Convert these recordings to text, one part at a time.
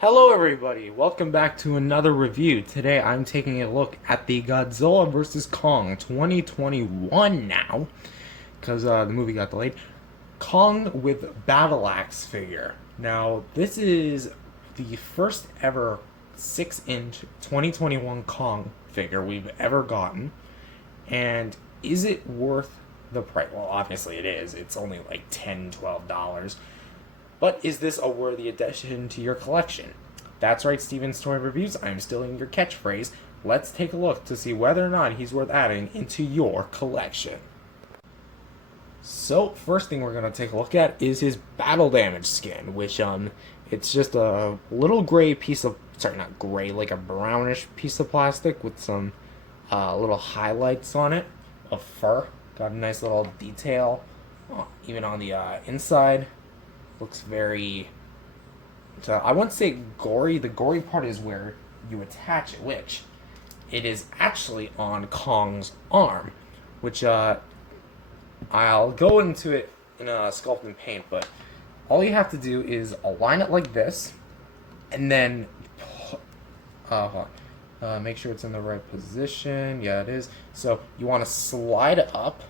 Hello everybody, welcome back to another review. Today I'm taking a look at the Godzilla vs. Kong 2021 now, because the movie got delayed. Kong with Battle Axe figure. Now, this is the first ever 6-inch 2021 Kong figure we've ever gotten. And is it worth the price? Well, obviously it is. It's only like $10, $12. But is this a worthy addition to your collection? That's right, Steven's Toy Reviews. I'm stealing your catchphrase. Let's take a look to see whether or not he's worth adding into your collection. So, first thing we're going to take a look at is his battle damage skin, which, it's just a little gray piece of, sorry, not gray, like a brownish piece of plastic with some little highlights on it of fur. Got a nice little detail, even on the inside. Looks very, so I wouldn't say gory. The gory part is where you attach it, which it is actually on Kong's arm, which I'll go into it in Sculpt and Paint, but all you have to do is align it like this, and then make sure it's in the right position. Yeah, it is. So you want to slide it up,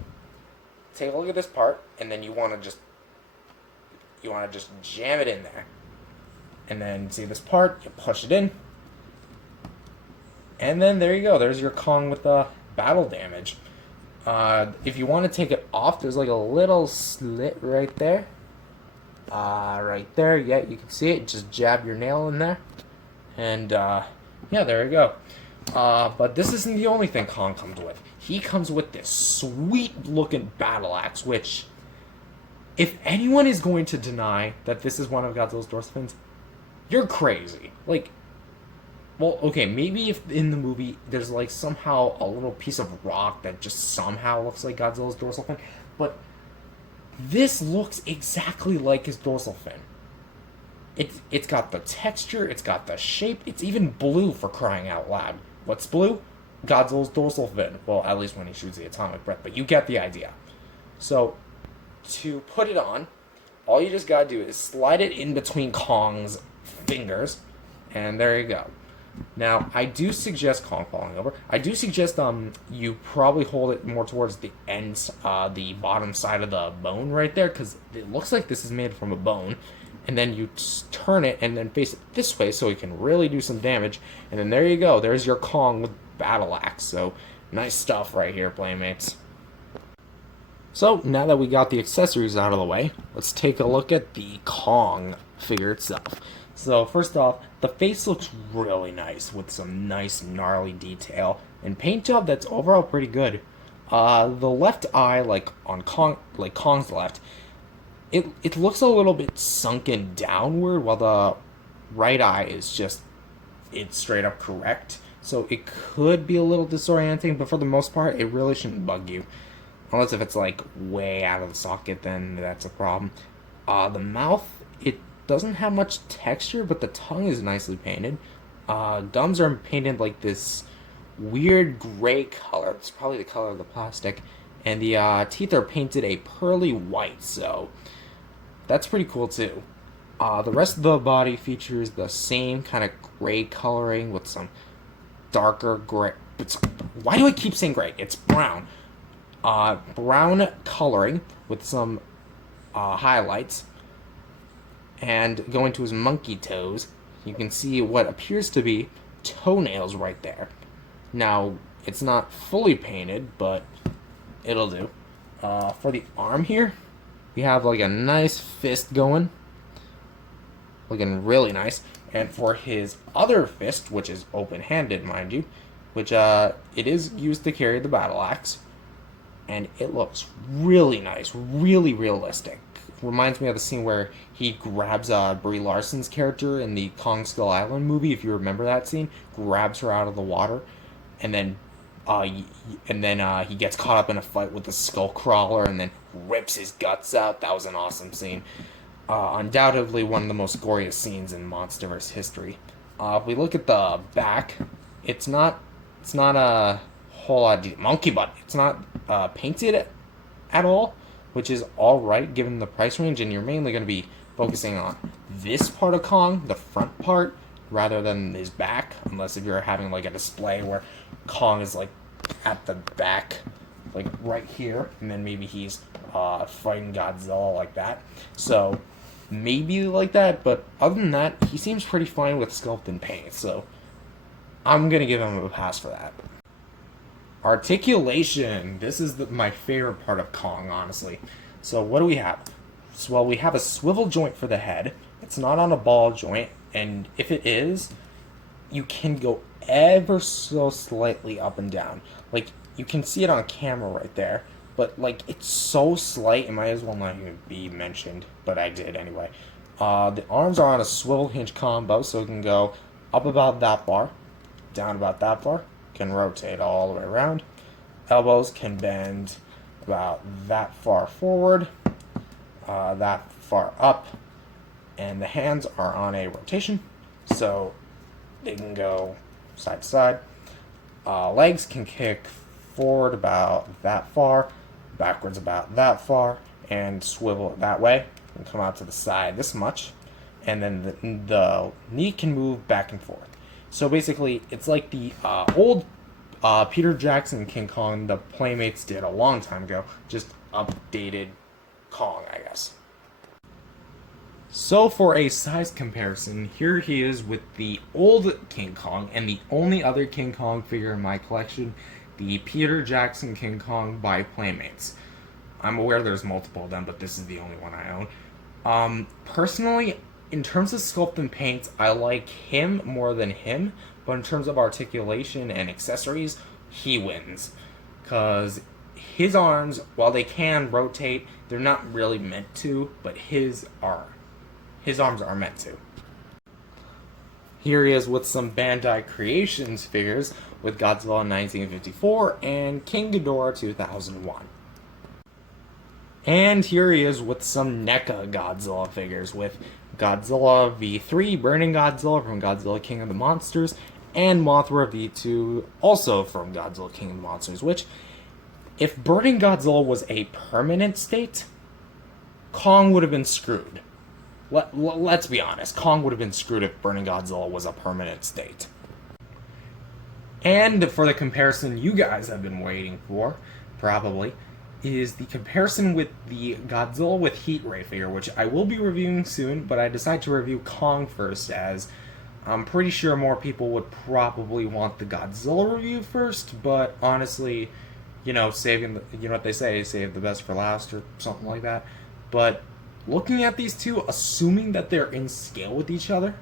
take a look at this part, and then you want to just jam it in there. And then see this part, you push it in. And then there you go. There's your Kong with the battle damage. If you want to take it off, there's like a little slit right there. Right there. Yeah, you can see it. Just jab your nail in there. And yeah, there you go. But this isn't the only thing Kong comes with. He comes with this sweet looking battle axe, which, if anyone is going to deny that this is one of Godzilla's dorsal fins, you're crazy. Like, well, okay, maybe if in the movie there's like somehow a little piece of rock that just somehow looks like Godzilla's dorsal fin, but this looks exactly like his dorsal fin. It's got the texture, it's got the shape, it's even blue, for crying out loud. What's blue? Godzilla's dorsal fin. Well, at least when he shoots the atomic breath, but you get the idea. So, to put it on, all you just gotta do is slide it in between Kong's fingers, and there you go. Now, I do suggest Kong falling over. I do suggest you probably hold it more towards the ends, the bottom side of the bone right there, because it looks like this is made from a bone. And then you turn it and then face it this way so it can really do some damage. And then there you go. There's your Kong with battle axe. So nice stuff right here, Playmates. So now that we got the accessories out of the way, let's take a look at the Kong figure itself. So first off, the face looks really nice with some nice gnarly detail and paint job that's overall pretty good. The left eye, like on Kong's left, it looks a little bit sunken downward, while the right eye is just, it's straight up correct. So it could be a little disorienting, but for the most part, it really shouldn't bug you. Unless if it's like way out of the socket, then that's a problem. The mouth, it doesn't have much texture, but the tongue is nicely painted. Gums are painted like this weird gray color. It's probably the color of the plastic. And the teeth are painted a pearly white, so that's pretty cool too. The rest of the body features the same kind of gray coloring with some darker gray. Why do I keep saying gray? It's brown. Brown coloring with some highlights. And going to his monkey toes, you can see what appears to be toenails right there. Now, it's not fully painted, but it'll do. For the arm here, we have like a nice fist going, looking really nice. And for his other fist, which is open-handed, mind you, which it is used to carry the battle axe, and it looks really nice, really realistic. Reminds me of the scene where he grabs Brie Larson's character in the Kong Skull Island movie, if you remember that scene. Grabs her out of the water, and then he gets caught up in a fight with the skull crawler, and then rips his guts out. That was an awesome scene. Undoubtedly one of the most goriest scenes in MonsterVerse history. If we look at the back, it's not a whole lot of monkey butt. It's not painted at all, which is alright given the price range, and you're mainly going to be focusing on this part of Kong, the front part, rather than his back, unless if you're having like a display where Kong is like at the back, like right here, and then maybe he's fighting Godzilla like that. So maybe like that, but other than that, he seems pretty fine with sculpt and paint, so I'm gonna give him a pass for that. Articulation. This is my favorite part of Kong, honestly. So what do we have? So, well, we have a swivel joint for the head. It's not on a ball joint, and if it is, you can go ever so slightly up and down. Like, you can see it on camera right there, but like it's so slight it might as well not even be mentioned, but I did anyway. The arms are on a swivel hinge combo, so it can go up about that far, down about that far, can rotate all the way around. Elbows can bend about that far forward, that far up, and the hands are on a rotation, so they can go side to side. Legs can kick forward about that far, backwards about that far, and swivel that way, and come out to the side this much, and then the knee can move back and forth. So basically, it's like the old Peter Jackson King Kong the Playmates did a long time ago, just updated Kong, I guess. So for a size comparison, here he is with the old King Kong and the only other King Kong figure in my collection, the Peter Jackson King Kong by Playmates. I'm aware there's multiple of them, but this is the only one I own. Personally, in terms of sculpt and paint, I like him more than him, but in terms of articulation and accessories, he wins. Because his arms, while they can rotate, they're not really meant to, but his are. His arms are meant to. Here he is with some Bandai Creations figures with Godzilla 1954 and King Ghidorah 2001. And here he is with some NECA Godzilla figures with Godzilla V3, Burning Godzilla from Godzilla King of the Monsters, and Mothra V2, also from Godzilla King of the Monsters, which, if Burning Godzilla was a permanent state, Kong would have been screwed. Let's be honest, Kong would have been screwed if Burning Godzilla was a permanent state. And for the comparison you guys have been waiting for, probably, is the comparison with the Godzilla with Heat Ray figure, which I will be reviewing soon, but I decided to review Kong first, as I'm pretty sure more people would probably want the Godzilla review first, but honestly, you know, saving the, you know what they say, save the best for last, or something like that. But looking at these two, assuming that they're in scale with each other,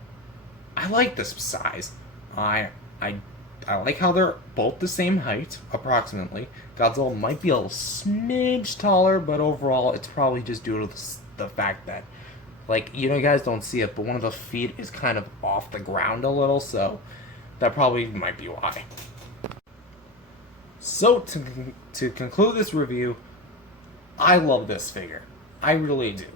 I like this size. I like how they're both the same height, approximately. Godzilla might be a little smidge taller, but overall, it's probably just due to the fact that, like, you know, you guys don't see it, but one of the feet is kind of off the ground a little, so that probably might be why. So, to conclude this review, I love this figure. I really do.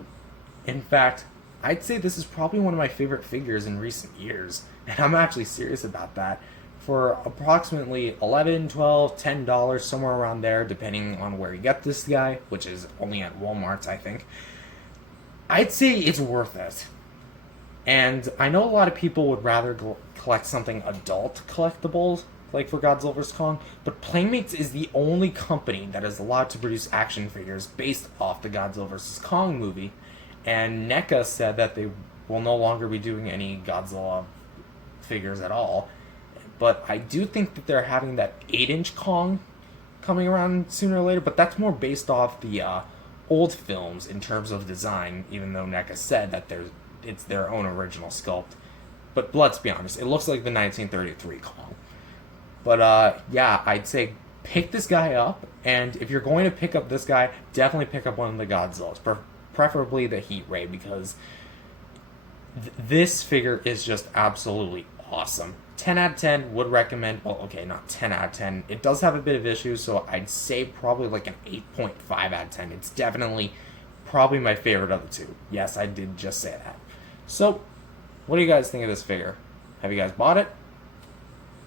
In fact, I'd say this is probably one of my favorite figures in recent years, and I'm actually serious about that. For approximately $11, $12, $10, somewhere around there, depending on where you get this guy, which is only at Walmart, I think, I'd say it's worth it. And I know a lot of people would rather collect something adult collectibles, like for Godzilla vs. Kong, but Playmates is the only company that is allowed to produce action figures based off the Godzilla vs. Kong movie, and NECA said that they will no longer be doing any Godzilla figures at all. But I do think that they're having that 8-inch Kong coming around sooner or later, but that's more based off the old films in terms of design, even though NECA said that it's their own original sculpt. But let's be honest, it looks like the 1933 Kong. But yeah, I'd say pick this guy up, and if you're going to pick up this guy, definitely pick up one of the Godzillas, preferably the Heat Ray, because this figure is just absolutely awesome. 10 out of 10, would recommend. Well, okay, not 10 out of 10. It does have a bit of issues, so I'd say probably like an 8.5 out of 10. It's definitely probably my favorite of the two. Yes, I did just say that. So, what do you guys think of this figure? Have you guys bought it?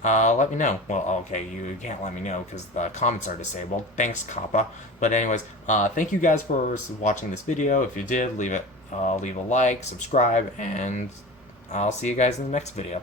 Let me know. Well, okay, you can't let me know because the comments are disabled. Thanks, Kappa. But anyways, thank you guys for watching this video. If you did, leave it leave a like, subscribe, and I'll see you guys in the next video.